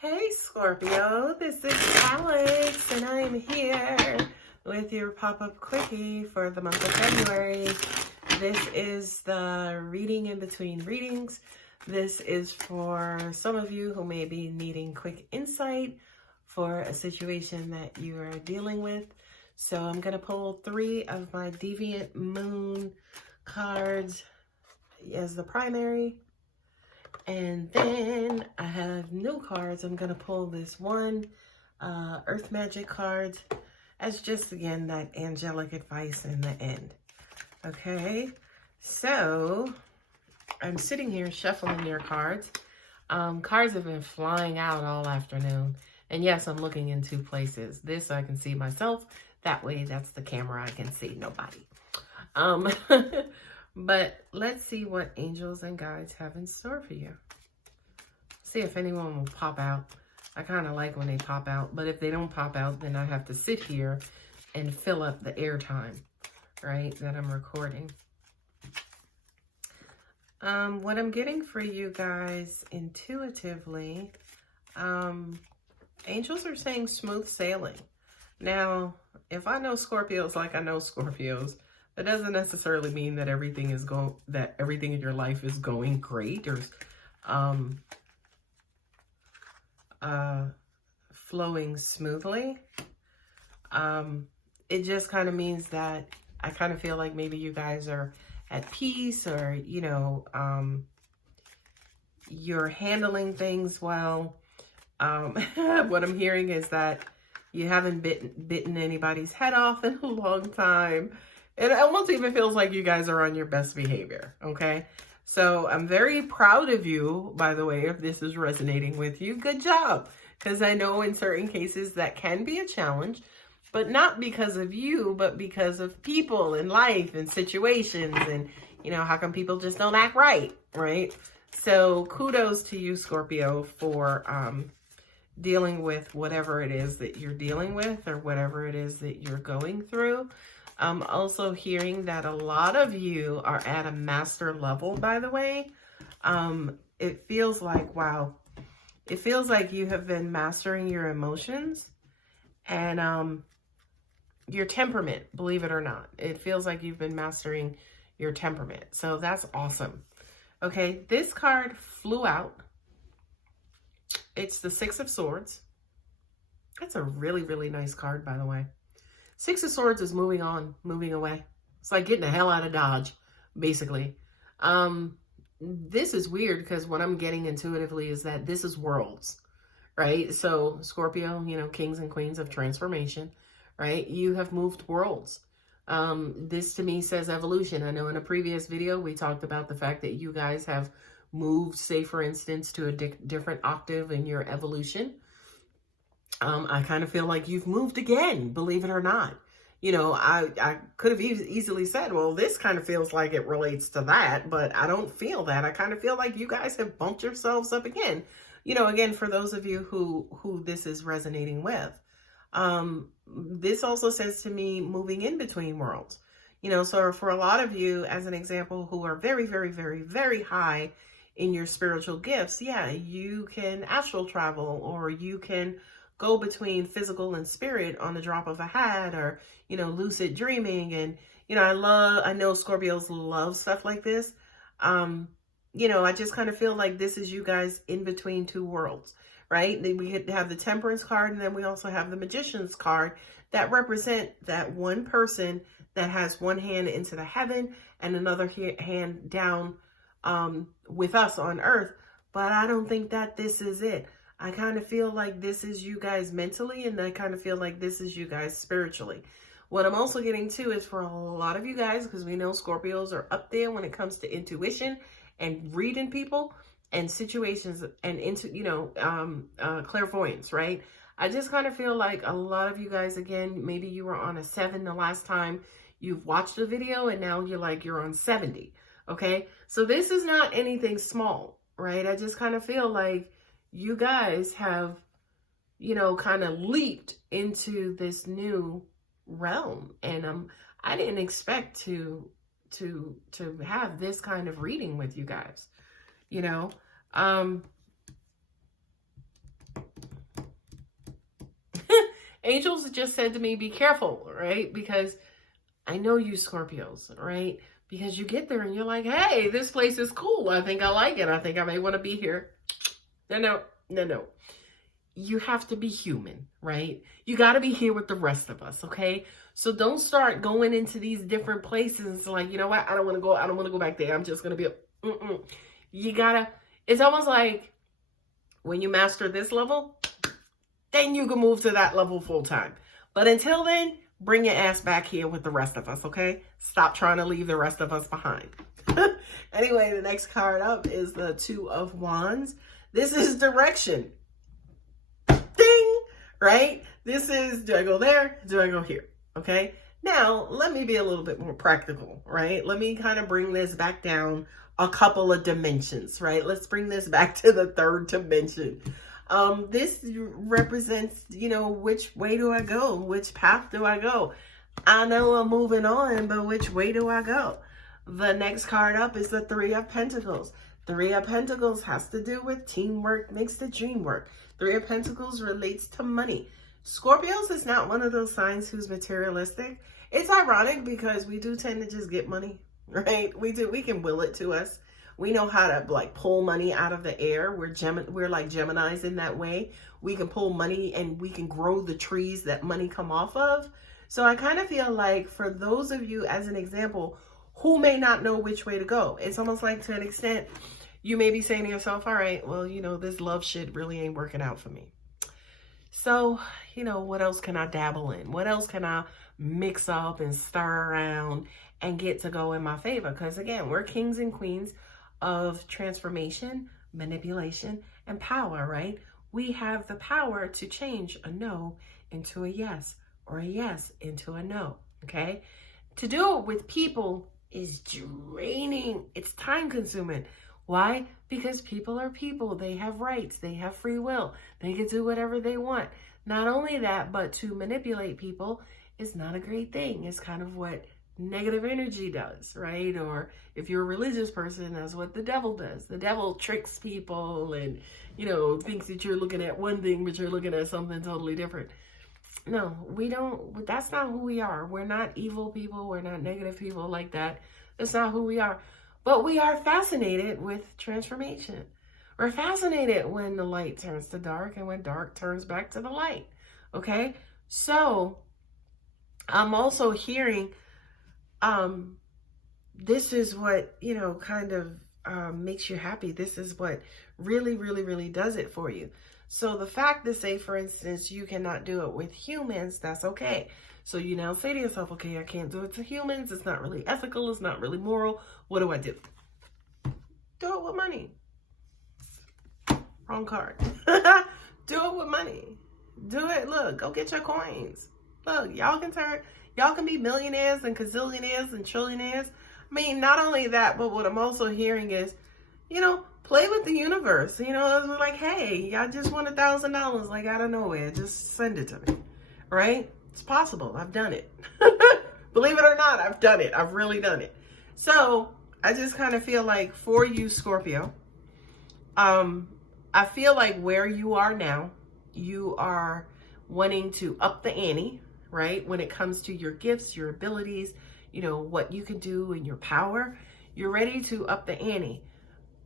Hey Scorpio, this is Alex and I am here with your pop-up quickie for the month of February. This is the reading in between readings. This is for some of you who may be needing quick insight for a situation that you are dealing with. So I'm going to pull 3 of my Deviant Moon cards as the primary. And then I have new cards. I'm going to pull this one Earth Magic card as just, again, that angelic advice in the end. Okay, so I'm sitting here shuffling your cards. Cards have been flying out all afternoon. And yes, I'm looking in 2 places. This so I can see myself. That way, that's the camera. I can see nobody. But let's see what angels and guides have in store for you. See if anyone will pop out. I kind of like when they pop out, but if they don't pop out, then I have to sit here and fill up the airtime, right, that I'm recording. What I'm getting for you guys intuitively, angels are saying smooth sailing. Now, if I know Scorpios like I know Scorpios, that doesn't necessarily mean that everything in your life is going great or flowing smoothly. It just kind of means that I kind of feel like maybe you guys are at peace, or you know, you're handling things well. What I'm hearing is that you haven't bitten anybody's head off in a long time. It almost even feels like you guys are on your best behavior, okay? So I'm very proud of you, by the way, if this is resonating with you. Good job. Because I know in certain cases that can be a challenge, but not because of you, but because of people in life and situations. And, you know, how come people just don't act right, right? So kudos to you, Scorpio, for dealing with whatever it is that you're dealing with or whatever it is that you're going through. I'm also hearing that a lot of you are at a master level, by the way. It feels like, wow, it feels like you have been mastering your emotions and your temperament, believe it or not. It feels like you've been mastering your temperament. So that's awesome. Okay, this card flew out. It's the 6 of Swords. That's a really, really nice card, by the way. 6 of Swords is moving on, moving away. It's like getting the hell out of Dodge, basically. This is weird because what I'm getting intuitively is that this is worlds, right? So Scorpio, you know, kings and queens of transformation, right? You have moved worlds. This to me says evolution. I know in a previous video, we talked about the fact that you guys have moved, say for instance, to a different octave in your evolution. I kind of feel like you've moved again, believe it or not. You know, I could have easily said, well, this kind of feels like it relates to that, but I don't feel that. I kind of feel like you guys have bumped yourselves up again. You know, again, for those of you who this is resonating with, this also says to me moving in between worlds. You know, so for a lot of you, as an example, who are very, very, very, very high in your spiritual gifts, yeah, you can astral travel, or you can go between physical and spirit on the drop of a hat, or, you know, lucid dreaming. And, you know, I know Scorpios love stuff like this. You know, I just kind of feel like this is you guys in between 2 worlds, right? Then we have the Temperance card, and then we also have the Magician's card that represent that one person that has one hand into the heaven and another hand down with us on earth. But I don't think that this is it. I kind of feel like this is you guys mentally, and I kind of feel like this is you guys spiritually. What I'm also getting to is for a lot of you guys, because we know Scorpios are up there when it comes to intuition and reading people and situations and clairvoyance, right? I just kind of feel like a lot of you guys, again, maybe you were on a 7 the last time you've watched a video, and now you're on 70, okay? So this is not anything small, right? I just kind of feel like you guys have, you know, kind of leaped into this new realm. And I didn't expect to have this kind of reading with you guys, you know. Angels just said to me, be careful, right? Because I know you Scorpios, right? Because you get there and you're like, hey, this place is cool. I think I like it. I think I may want to be here. No. You have to be human, right? You got to be here with the rest of us, okay? So don't start going into these different places like, you know what? I don't want to go back there. I'm just going to be, You got to, it's almost like when you master this level, then you can move to that level full time. But until then, bring your ass back here with the rest of us, okay? Stop trying to leave the rest of us behind. Anyway, the next card up is the Two of Wands. This is direction. Ding! Right? This is, do I go there? Do I go here? Okay? Now, let me be a little bit more practical, right? Let me kind of bring this back down a couple of dimensions, right? Let's bring this back to the third dimension. This represents, which way do I go? Which path do I go? I know I'm moving on, but which way do I go? The next card up is the Three of Pentacles. Three of Pentacles has to do with teamwork makes the dream work. Three of Pentacles relates to money. Scorpios is not one of those signs who's materialistic. It's ironic because we do tend to just get money, right? We can will it to us. We know how to like pull money out of the air. We're like Geminis in that way. We can pull money and we can grow the trees that money come off of. So I kind of feel like for those of you, as an example, who may not know which way to go, it's almost like to an extent, you may be saying to yourself, all right, well, this love shit really ain't working out for me. So, what else can I dabble in? What else can I mix up and stir around and get to go in my favor? Because again, we're kings and queens of transformation, manipulation, and power, right? We have the power to change a no into a yes or a yes into a no, okay? To do it with people is draining. It's time consuming. Why? Because people are people. They have rights. They have free will. They can do whatever they want. Not only that, but to manipulate people is not a great thing. It's kind of what negative energy does, right? Or if you're a religious person, that's what the devil does. The devil tricks people and, thinks that you're looking at one thing, but you're looking at something totally different. No, we don't. That's not who we are. We're not evil people. We're not negative people like that. That's not who we are. But we are fascinated with transformation. We're fascinated when the light turns to dark and when dark turns back to the light. Okay? So I'm also hearing this is what, kind of makes you happy. This is what really, really, really does it for you. So the fact that, say, for instance, you cannot do it with humans, that's okay. So you now say to yourself, okay, I can't do it to humans. It's not really ethical. It's not really moral. What do I do? Do it with money. Wrong card. Do it with money. Do it. Look, go get your coins. Look, y'all can be millionaires and gazillionaires and trillionaires. I mean, not only that, but what I'm also hearing is, play with the universe. We're like, hey, I just won $1,000, like out of nowhere. Just send it to me, right? It's possible. I've done it. Believe it or not, I've done it. I've really done it. So I just kind of feel like for you, Scorpio, I feel like where you are now, you are wanting to up the ante, right? When it comes to your gifts, your abilities, what you can do and your power, you're ready to up the ante.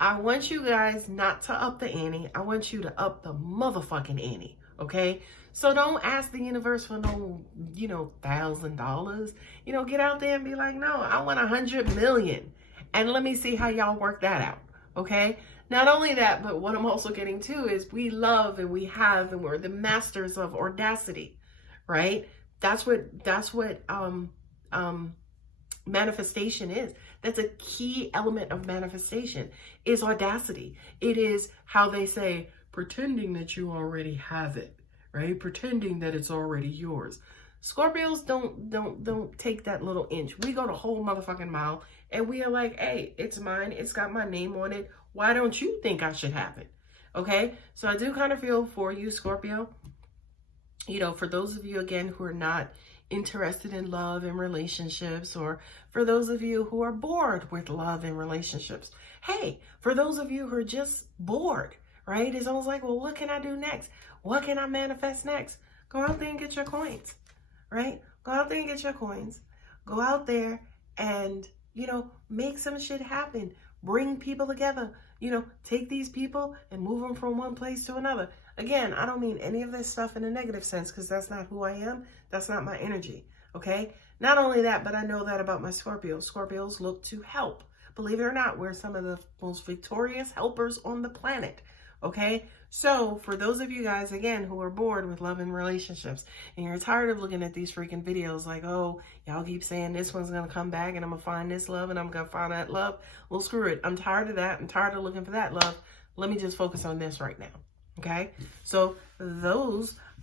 I want you guys not to up the ante. I want you to up the motherfucking ante, okay? So don't ask the universe for no, $1,000. Get out there and be like, no, I want 100 million. And let me see how y'all work that out, okay? Not only that, but what I'm also getting to is we love and we have and we're the masters of audacity, right? That's what manifestation is. That's a key element of manifestation is audacity. It is how they say, pretending that you already have it, right? Pretending that it's already yours. Scorpios don't take that little inch. We go the whole motherfucking mile and we are like, hey, it's mine. It's got my name on it. Why don't you think I should have it? Okay. So I do kind of feel for you, Scorpio. For those of you, again, who are not interested in love and relationships, or for those of you who are bored with love and relationships. Hey, for those of you who are just bored, right? It's almost like, well, what can I do next? What can I manifest next? Go out there and get your coins, right? Go out there and get your coins. Go out there and, you know, make some shit happen. Bring people together. You know, take these people and move them from one place to another. Again, I don't mean any of this stuff in a negative sense because that's not who I am. That's not my energy, okay? Not only that, but I know that about my Scorpios. Scorpios look to help. Believe it or not, we're some of the most victorious helpers on the planet, okay? So for those of you guys, again, who are bored with love and relationships and you're tired of looking at these freaking videos like, oh, y'all keep saying this one's going to come back and I'm going to find this love and I'm going to find that love. Well, screw it. I'm tired of that. I'm tired of looking for that love. Let me just focus on this right now, okay? So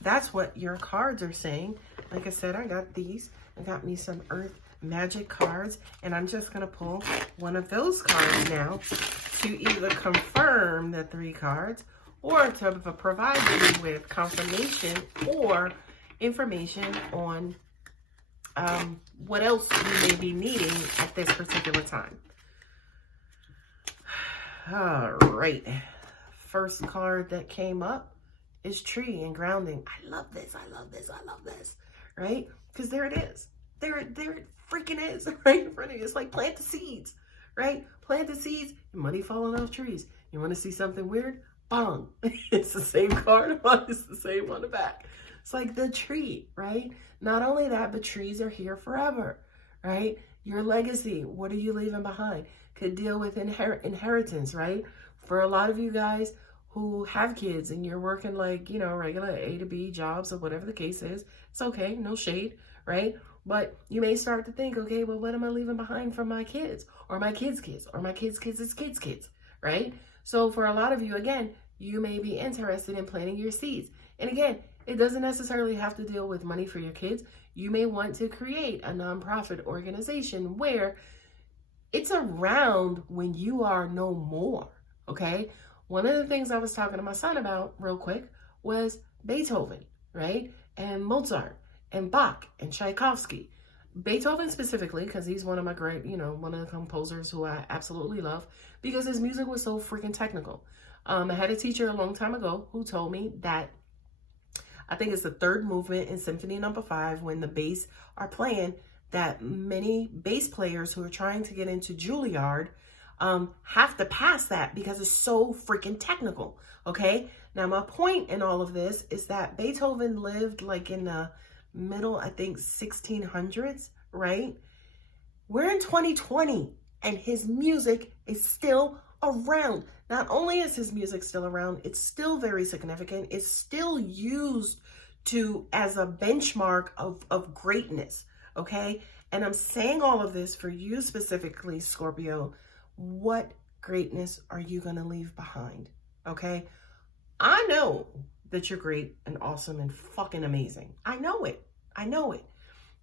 that's what your cards are saying. Like I said, I got these. I got me some Earth Magic cards, and I'm just going to pull one of those cards now to either confirm the 3 cards or to provide you with confirmation or information on what else you may be needing at this particular time. All right. First card that came up is tree and grounding. I love this. I love this. I love this. Right? Because there it is. There it freaking is right in front of you. It's like plant the seeds, right? Plant the seeds, and money falling off trees. You want to see something weird? Bong. It's the same card, it's the same on the back. It's like the tree, right? Not only that, but trees are here forever, right? Your legacy, what are you leaving behind? Could deal with inheritance, right? For a lot of you guys who have kids and you're working like, you know, regular A to B jobs or whatever the case is, it's okay, no shade, right? But you may start to think, okay, well, what am I leaving behind for my kids or my kids' kids or my kids' kids' kids' kids, right? So for a lot of you, again, you may be interested in planting your seeds. And again, it doesn't necessarily have to deal with money for your kids. You may want to create a nonprofit organization where it's around when you are no more, okay? One of the things I was talking to my son about real quick was Beethoven, right? And Mozart and Bach and Tchaikovsky. Beethoven specifically, because he's one of my great, you know, one of the composers who I absolutely love because his music was so freaking technical. I had a teacher a long time ago who told me that I think it's the 3rd movement in Symphony No. 5 when the bass are playing, that many bass players who are trying to get into Juilliard have to pass that because it's so freaking technical, okay? Now, my point in all of this is that Beethoven lived like in the middle, I think, 1600s, right? We're in 2020 and his music is still around. Not only is his music still around, it's still very significant. It's still used as a benchmark of greatness, okay? And I'm saying all of this for you specifically, Scorpio. What greatness are you going to leave behind, okay? I know that you're great and awesome and fucking amazing. I know it. I know it.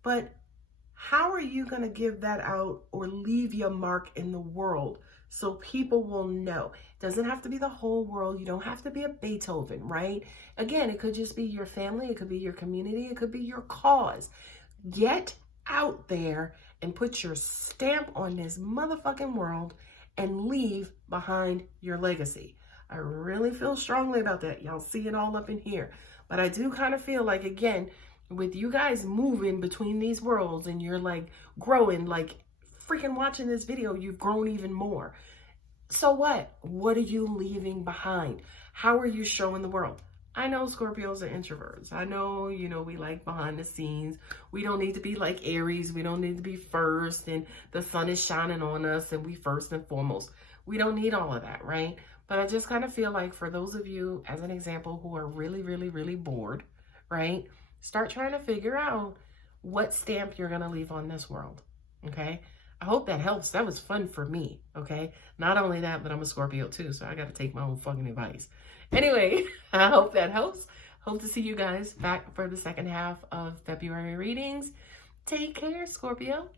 But how are you going to give that out or leave your mark in the world so people will know? It doesn't have to be the whole world. You don't have to be a Beethoven, right? Again, it could just be your family. It could be your community. It could be your cause. Get out there and put your stamp on this motherfucking world and leave behind your legacy. I really feel strongly about that. Y'all see it all up in here. But I do kind of feel like, again, with you guys moving between these worlds and you're like growing, like freaking watching this video, you've grown even more. So what? What are you leaving behind? How are you showing the world? I know Scorpios are introverts. I know, you know, we like behind the scenes. We don't need to be like Aries. We don't need to be first and the sun is shining on us and we first and foremost. We don't need all of that, right? But I just kind of feel like for those of you, as an example, who are really, really, really bored, right? Start trying to figure out what stamp you're going to leave on this world, okay? I hope that helps. That was fun for me, okay? Not only that, but I'm a Scorpio too, so I got to take my own fucking advice. Anyway, I hope that helps. Hope to see you guys back for the second half of February readings. Take care, Scorpio.